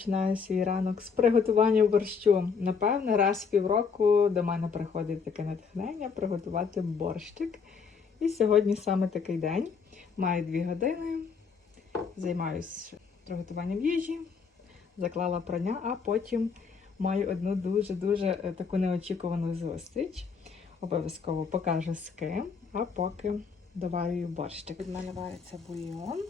розпочинаю свій ранок з приготування борщу. Напевне, раз в півроку до мене приходить таке натхнення приготувати борщик. І сьогодні саме такий день. Маю дві години, займаюся приготуванням їжі, заклала прання, а потім маю одну дуже-дуже е, таку неочікувану зустріч. Обов'язково покажу з ким, а поки доварюю борщик. Від мене вариться бульйон.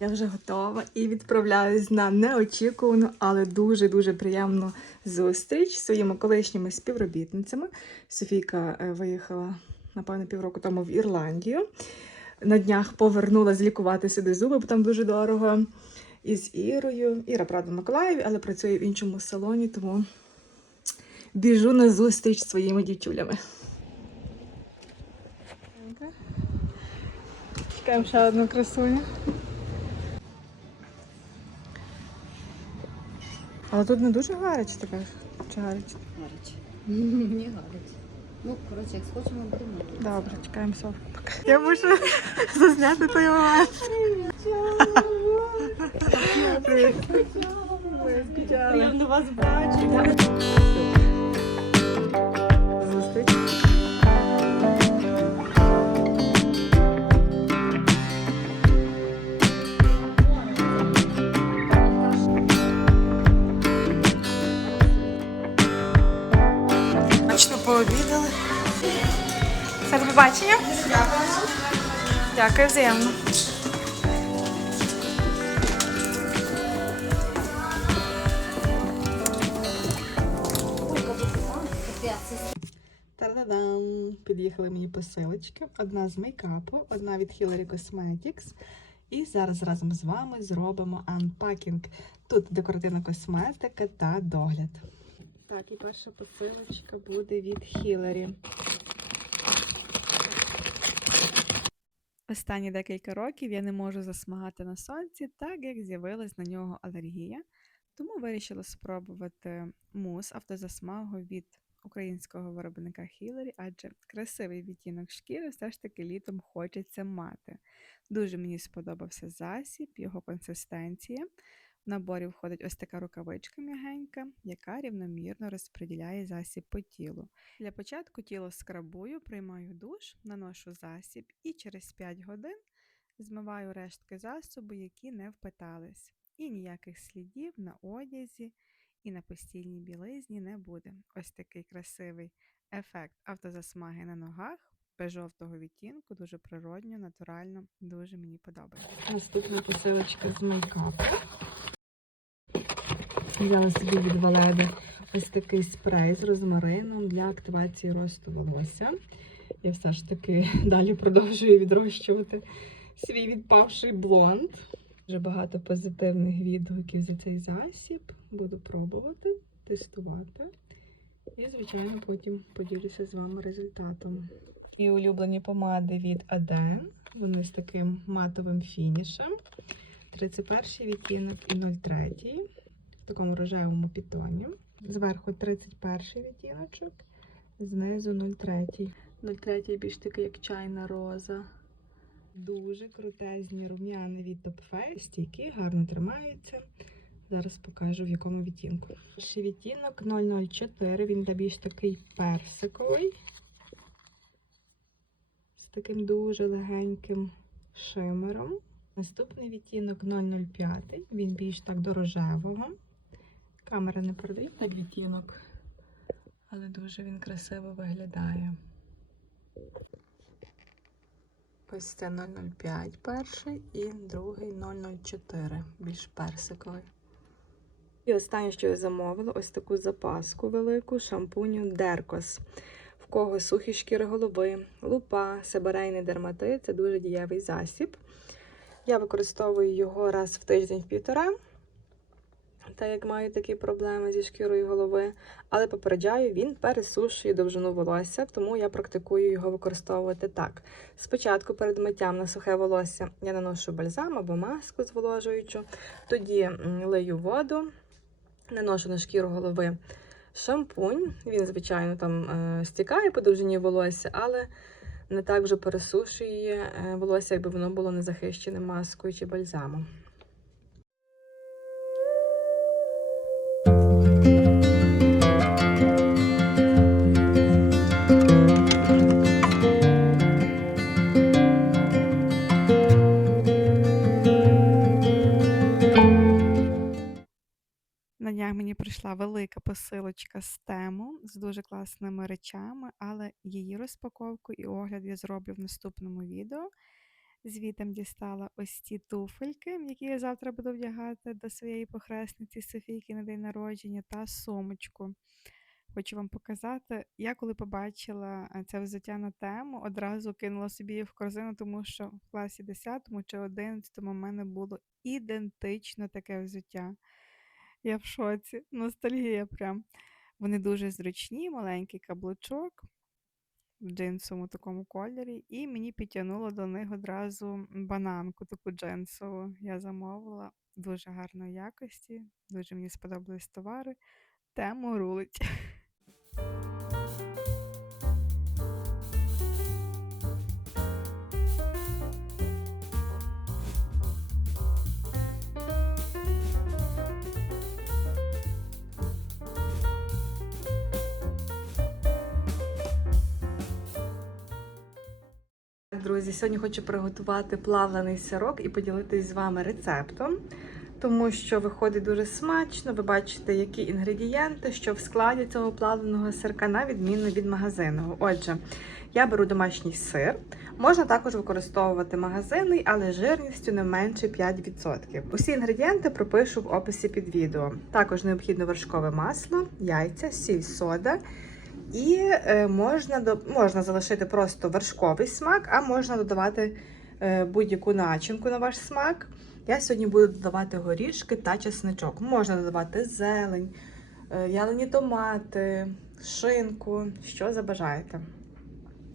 Я вже готова і відправляюсь на неочікувану, але дуже-дуже приємну зустріч зі своїми колишніми співробітницями. Софійка е, виїхала, напевно, півроку тому в Ірландію. На днях повернулася лікувати сюди зуби, бо там дуже дорого. Із Ірою. Іра, правда, в Миколаєві, але працює в іншому салоні, тому біжу на зустріч зі своїми дівчулями. Чекаємо ще одну красуню. Але тут не дуже гаряче таке. Чи гаряче? Гарить. Не гарить. Ну, коротше, як схочемо, будемо. Добре, чекаємо Софку. поки. Я мушу зазняти той момент. Привіт. Ми скучали. на вас бачу. Побачення. Дякую взаємно. Та-да-дам! Під'їхали мені посилочки. Одна з мейкапу, одна від Hillary Cosmetics. І зараз разом з вами зробимо анпакінг. Тут декоративна косметика та догляд. Так, і перша посилочка буде від Hillary. Останні декілька років я не можу засмагати на сонці, так як з'явилась на нього алергія. Тому вирішила спробувати мус автозасмагу від українського виробника Хілері, адже красивий відтінок шкіри все ж таки літом хочеться мати. Дуже мені сподобався засіб, його консистенція. Наборі входить ось така рукавичка м'ягенька, яка рівномірно розподіляє засіб по тілу. Для початку тіло скрабую, приймаю душ, наношу засіб і через 5 годин змиваю рештки засобу, які не впитались. І ніяких слідів на одязі і на постільній білизні не буде. Ось такий красивий ефект автозасмаги на ногах. Без жовтого відтінку, дуже природньо, натурально, дуже мені подобається. Наступна посилочка з мейкапу. Взяла собі від Валеди ось такий спрей з розмарином для активації росту волосся. Я все ж таки далі продовжую відрощувати свій відпавший блонд. Дуже багато позитивних відгуків за цей засіб. Буду пробувати, тестувати. І, звичайно, потім поділюся з вами результатом. І улюблені помади від Aden. Вони з таким матовим фінішем. 31 відтінок і 03 в такому рожевому підтоні. Зверху 31 відтіночок, знизу 03. 03 більш такий, як чайна роза. Дуже крутезні рум'яни від Top Face, стійкі, гарно тримаються. Зараз покажу в якому відтінку. Перший відтінок 004, він для більш такий персиковий. З таким дуже легеньким шимером. Наступний відтінок 005, він більш так до рожевого. Камера не передає так відтінок, але дуже він красиво виглядає. Ось це 005 перший і другий 004, більш персиковий. І останнє, що я замовила, ось таку запаску велику шампуню Деркос. В кого сухі шкіри голови, лупа, себорейний дерматит це дуже дієвий засіб. Я використовую його раз в тиждень в півтора, так як маю такі проблеми зі шкірою голови. Але попереджаю, він пересушує довжину волосся, тому я практикую його використовувати так. Спочатку перед миттям на сухе волосся я наношу бальзам або маску зволожуючу, тоді лию воду, наношу на шкіру голови шампунь. Він, звичайно, там е, стікає по довжині волосся, але не так вже пересушує е, волосся, якби воно було не захищене маскою чи бальзамом. На днях мені прийшла велика посилочка з тему з дуже класними речами, але її розпаковку і огляд я зроблю в наступному відео. Звітом дістала ось ці туфельки, які я завтра буду вдягати до своєї похресниці Софійки на день народження, та сумочку. Хочу вам показати. Я коли побачила е, це взуття на тему, одразу кинула собі в корзину, тому що в класі 10 чи 11 в мене було ідентично таке взуття. Я в шоці. Ностальгія прям. Вони дуже зручні, маленький каблучок в джинсовому такому кольорі, і мені підтягнуло до них одразу бананку, таку джинсову. Я замовила дуже гарної якості, дуже мені сподобались товари. Тему рулить. Друзі, сьогодні хочу приготувати плавлений сирок і поділитись з вами рецептом, тому що виходить дуже смачно. Ви бачите, які інгредієнти, що в складі цього плавленого сирка, на відміну від магазинного. Отже, я беру домашній сир. Можна також використовувати магазинний, але жирністю не менше 5%. Усі інгредієнти пропишу в описі під відео. Також необхідно вершкове масло, яйця, сіль, сода. І е, можна можна залишити просто вершковий смак, а можна додавати е, будь-яку начинку на ваш смак. Я сьогодні буду додавати горішки та чесничок. Можна додавати зелень, е, ялені томати, шинку, що забажаєте.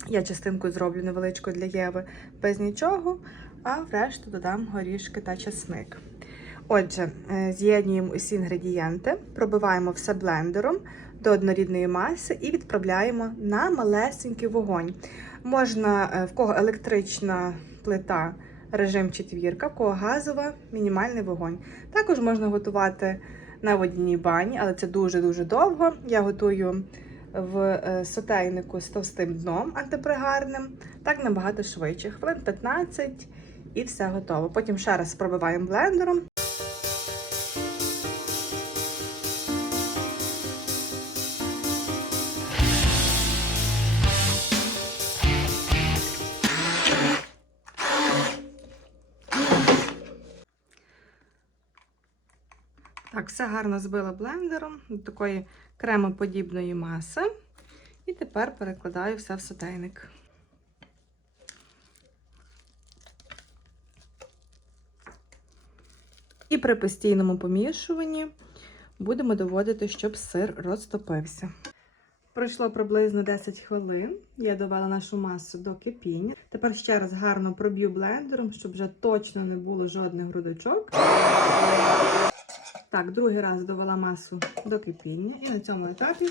Я частинку зроблю невеличку для Єви без нічого, а врешту додам горішки та чесник. Отже, з'єднуємо усі інгредієнти, пробиваємо все блендером до однорідної маси і відправляємо на малесенький вогонь. Можна е, в кого електрична плита, режим четвірка, в кого газова, мінімальний вогонь. Також можна готувати на водяній бані, але це дуже-дуже довго. Я готую в е, сотейнику з товстим дном антипригарним, так набагато швидше. Хвилин 15 і все готово. Потім ще раз пробиваємо блендером. Все гарно збила блендером до такої кремоподібної маси. І тепер перекладаю все в сотейник. І при постійному помішуванні будемо доводити, щоб сир розтопився. Пройшло приблизно 10 хвилин. Я довела нашу масу до кипіння. Тепер ще раз гарно проб'ю блендером, щоб вже точно не було жодних грудочок. Так, другий раз довела масу до кипіння. І на цьому етапі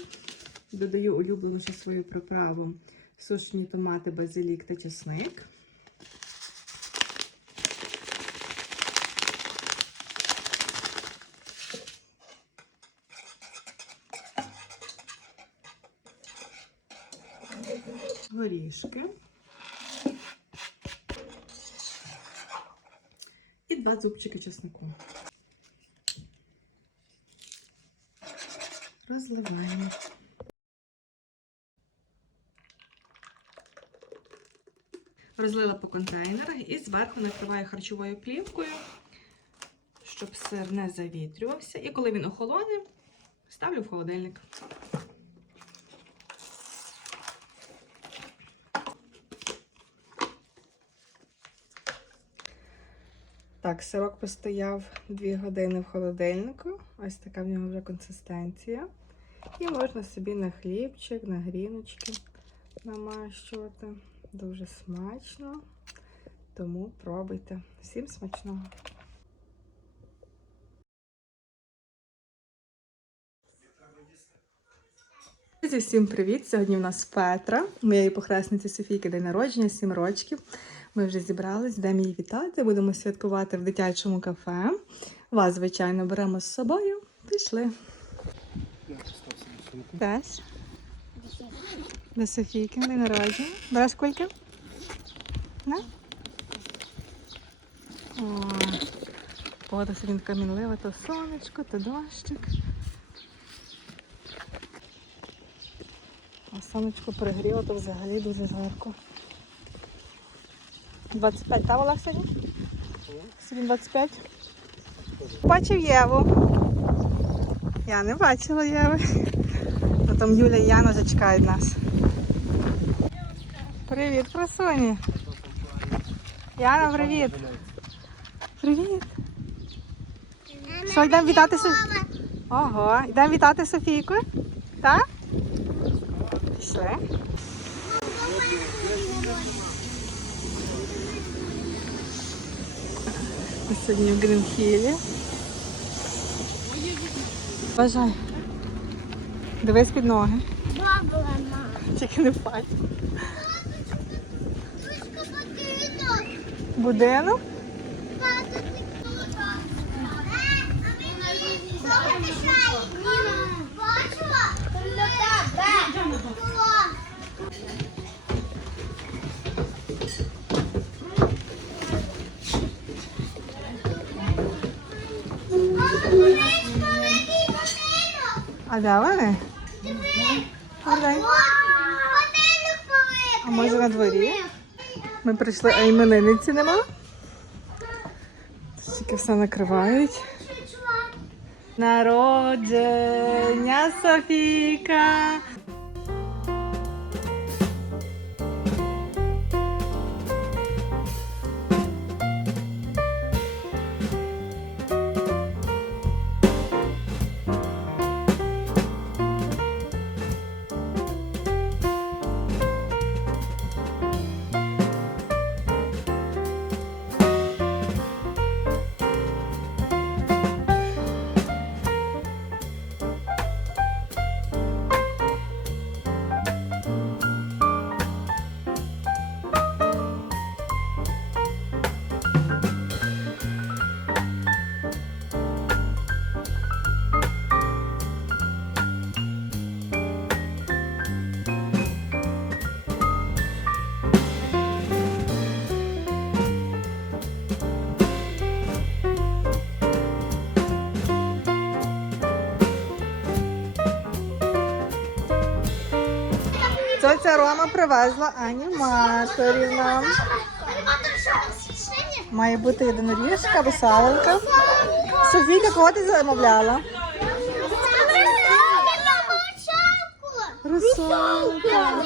додаю улюблену свою приправу сушені томати, базилік та чесник. Горішки. І два зубчики чеснику. Розливаємо. Розлила по контейнерах і зверху накриваю харчовою плівкою, щоб сир не завітрювався. І коли він охолоне, ставлю в холодильник. Так, сирок постояв 2 години в холодильнику. Ось така в нього вже консистенція. І можна собі на хлібчик, на гріночки намащувати. Дуже смачно. Тому пробуйте. Всім смачного! Друзі, всім привіт! Сьогодні в нас Петра, моєї похресниці Софійки день народження, 7 років. Ми вже зібрались, йдемо її вітати. Будемо святкувати в дитячому кафе. Вас, звичайно, беремо з собою. Пішли. Теж. До Софійки, день народження. Береш кульки? На? О, погода сьогодні така мінлива, то сонечко, то дощик. А сонечко перегріло, то взагалі дуже жарко. 25, та Олег сьогодні? Сьогодні 25. Бачив Єву. Я не бачила Єви. Там Юля і Яна вже чекають нас. Привіт, красуні. Яна, привіт. Привіт. Що, йдемо вітати Софійку? Ого, йдемо вітати Софійку? Так? Пішли. Ми сьогодні в Грінхілі. Бажай. Дивись під ноги. Бабла, Тільки не впадь. будинок. А де вони? День. А може на дворі? Ми прийшли, а іменинниці нема. Тільки все накривають. Народження Софійка. Тетя Рома привезла аніматорів нам. Має бути єдиноріжка, русаленка. Софійка, кого ти замовляла? Русалка.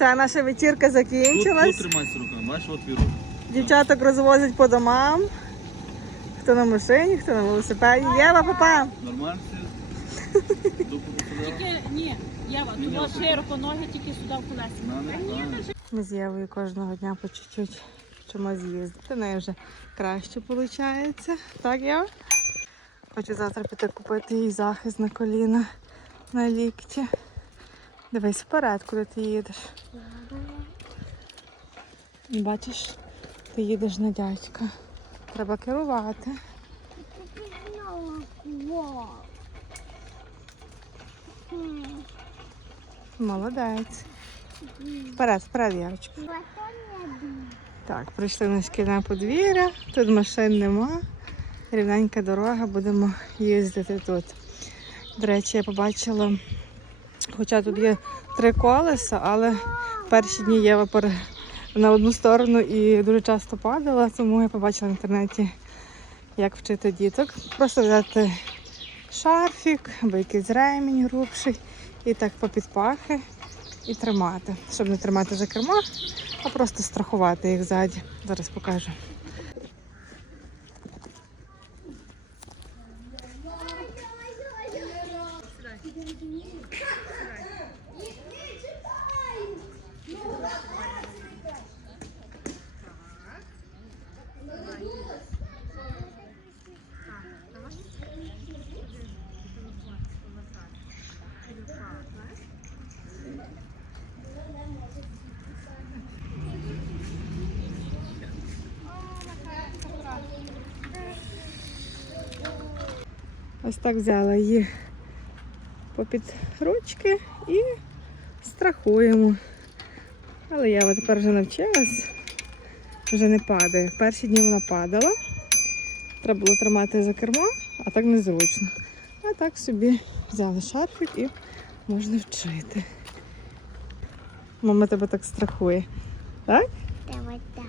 Все, наша вечірка закінчилась. тут тримайся руками, бачиш, от. Дівчаток розвозять по домам. Хто на машині, хто на велосипеді. Єва, папа! Нормально все? Тільки ні, Єва, тут ні, широко ноги тільки сюди в колесі. Ми з Євою кожного дня по чуть-чуть вчимо з'їздити. Неї вже краще виходить. Так, Єва? Хочу завтра піти купити їй захист на коліна на лікті. Дивись вперед, куди ти їдеш. Бачиш, ти їдеш на дядька. Треба керувати. Молодець. Вперед, вперед, Євочка. батон я думаю. Так, прийшли на шкільне подвір'я, тут машин нема. Рівненька дорога, будемо їздити тут. До речі, я побачила, хоча тут є три колеса, але перші дні Єва на одну сторону і дуже часто падала, тому я побачила в інтернеті, як вчити діток. Просто взяти шарфік або якийсь ремінь грубший і так попід пахи і тримати, щоб не тримати за кермо, а просто страхувати їх ззаді. Зараз покажу. Ось так взяла її попід ручки і страхуємо. Але я тепер вже навчилась, вже не падає. Перші дні вона падала. Треба було тримати за кермо, а так незручно. А так собі взяли шарфік і можна вчити. Мама тебе так страхує. Так? Давай так.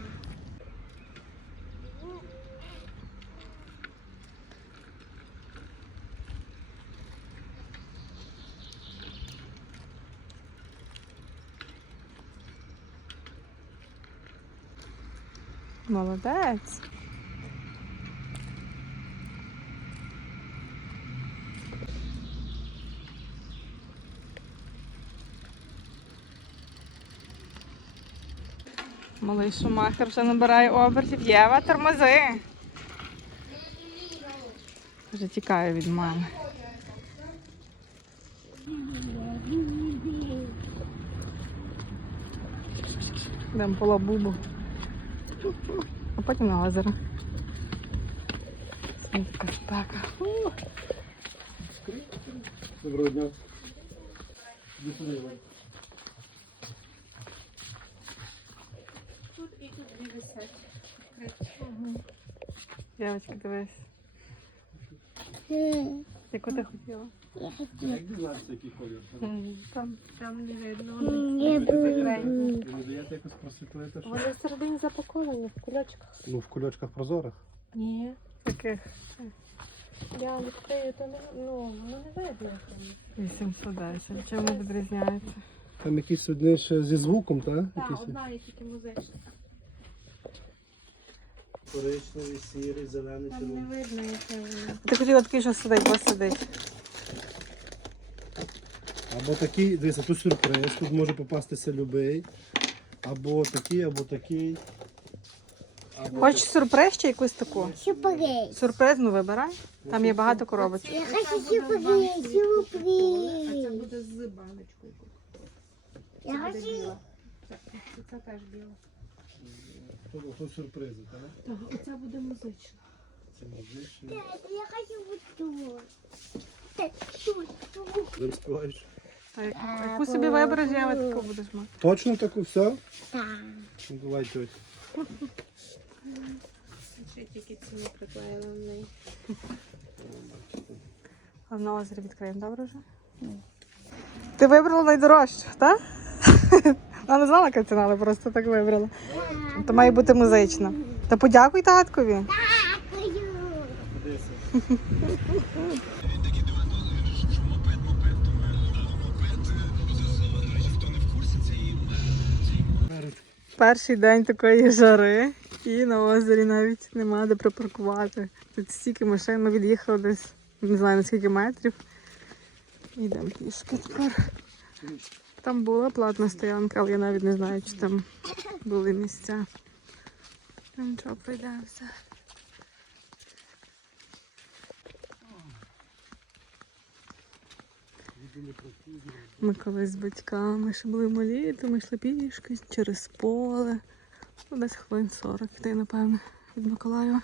Молодець. Малий шумахер вже набирає обертів. Єва, тормози. Вже тікає від мами. Йдемо по лабубу. А потім на озеро. Сьогодні така спека. Фу. Доброго дня. Іди сюди, Іван. Дівчатки, дивись. М, Яку ти хотіла? Я хочу. Як який колір? Там, там не видно. М, Ви не даєте якось просвітлити? що? Вони всередині запаковані в кульочках. Ну, в кульочках прозорих. Ні. Таких Я відкрию, то не, ну, воно не видно. 810. Чим вони відрізняються? Там якісь одні ще зі звуком, так? Так, Якісь одна є тільки музична. коричневий, сірий, зелений, Там не видно, яке воно. Ти хотіла такий, що сидить, бо сидить. Або такий, дивіться, тут сюрприз, тут може попастися любий. Або такий, або такий. Або Хочеш сюрприз чи якусь таку? Сюрприз. Сюрпризну вибирай. Там є багато коробочок. Я хочу сюрприз. А це буде з баночкою. Я хочу. Це, теж біло. тут, тут сюрпризи, так? Так, оце буде музична. Це музичні. Я хочу вот тут. Так, тут, тут. Ви розпіваєш? А яку- Яку собі вибереш, я таку будеш мати. Точно таку, все? Так. Ну, давай, тьоть. Ще тільки ціну приклеїла в неї. А на озері відкриємо, добре вже? Ти вибрала найдорожчу, так? Вона не знала, яка ціна, але просто так вибрала. То має бути музична. Та подякуй таткові. Дякую. перший день такої жари і на озері навіть нема де припаркувати. Тут стільки машин, ми від'їхали десь, не знаю на скільки метрів. Йдемо пішки тепер. Там була платна стоянка, але я навіть не знаю, чи там були місця. Ну нічого, пройдемося. Ми колись з батьками ще були малі, то ми йшли пішки через поле. Ну, десь хвилин 40 йти, напевно, від Миколаєва.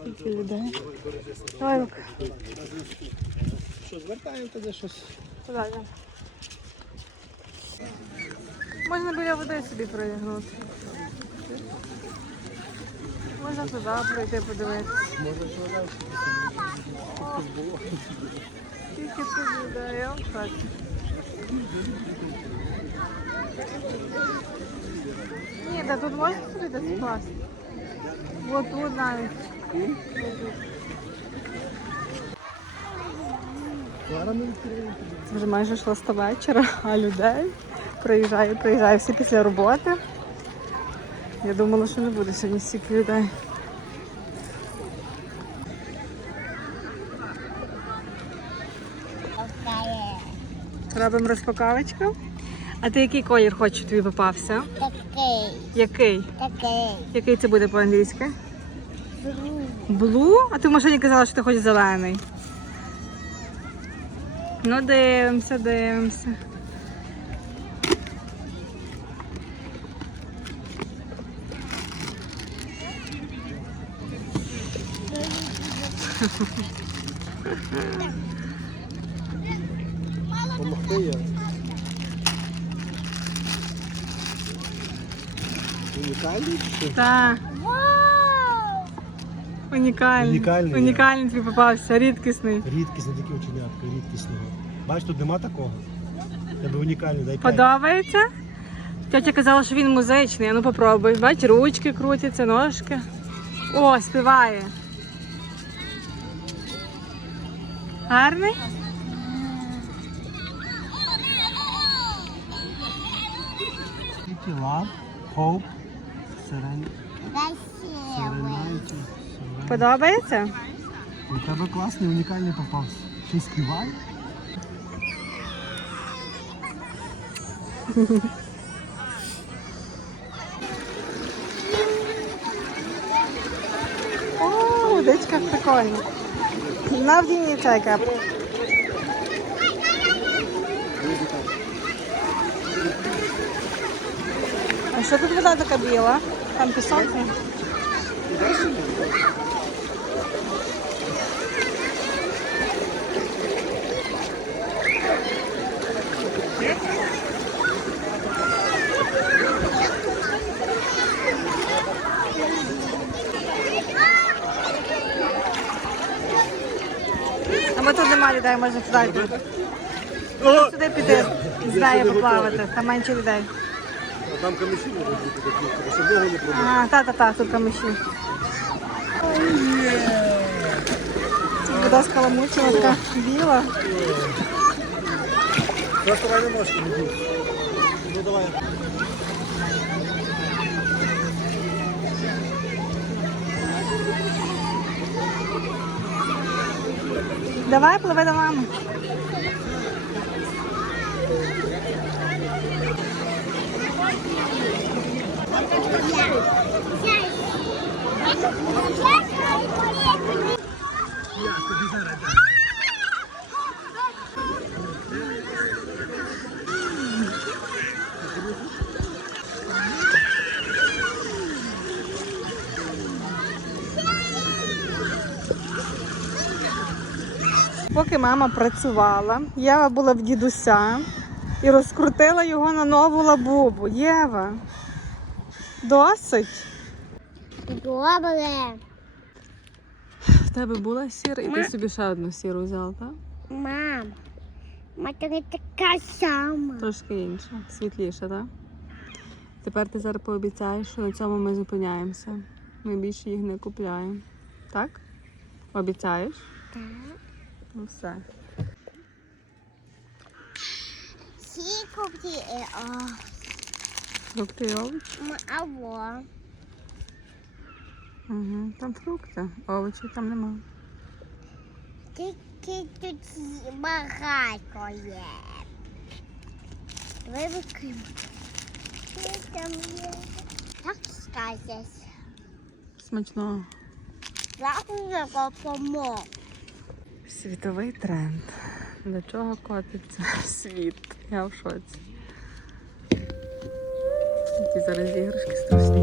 Скільки людей. Давай, Лука. Що, звертаємо тоді щось? Йдемо? Можна біля води собі проягнути. Можна туди пройти подивитися. Може, далі? Скільки тут людей, я в шоці. Ні, та тут можна собі десь класти. Вот тут навіть. Вже майже шоста вечора, а людей приїжджає, приїжджає всі після роботи. Я думала, що не буде сьогодні стільки людей. Робимо розпаковочку. А ти який колір хочеш, тобі попався? Такий, Який? такий. Який це буде по-англійськи? Блу? А ти в машині казала, що ти хочеш зелений. Ну, дивимося, дивимося. Помогти я. Унікальний чи що? Так. Унікальний. Унікальний, Унікальний тобі попався, рідкісний. Рідкісний такі оченятка, рідкісного. Бачиш, тут нема такого. Тебе унікальний, дай п'ять. Подобається? Тетя казала, що він музичний. А ну попробуй. Бач, ручки крутяться, ножки. О, співає. Гарний? Тільки love, hope, serene- Красивий. serenity. serenity. Подобається? У тебе класний, унікальний попався. Чи співай? О, водичка прикольна. Need to take up. А що тут вода така біла? Там пісок? Людей, можна туди йти. Можна сюди піти, з нею поплавати, там менше людей. Там каміші можуть бути такі, щоб ногу не пробити. А, та-та-та, тут камиші. Вода скаламучила, така біла. Просто давай не. Ну давай. Давай, пливи до мами. Поки мама працювала, Єва була в дідуся і розкрутила його на нову лабубу. Єва, досить. Добре. В тебе була сіра, і ти собі ще одну сіру взяла, так? Мам, матері така сама. Трошки інша, світліша, так? Тепер ти зараз пообіцяєш, що на цьому ми зупиняємося. Ми більше їх не купляємо. Так? Обіцяєш? Так. Ну все. фрукти і о. Фрукти і овочі. Або. Угу. Там фрукти, овочі там нема. Тільки тут багато є. Вивикли. Що там є? Так скажеш. Смачного. Завтра допомог. Світовий тренд. До чого котиться світ? Я в шоці. Які зараз іграшки страшні.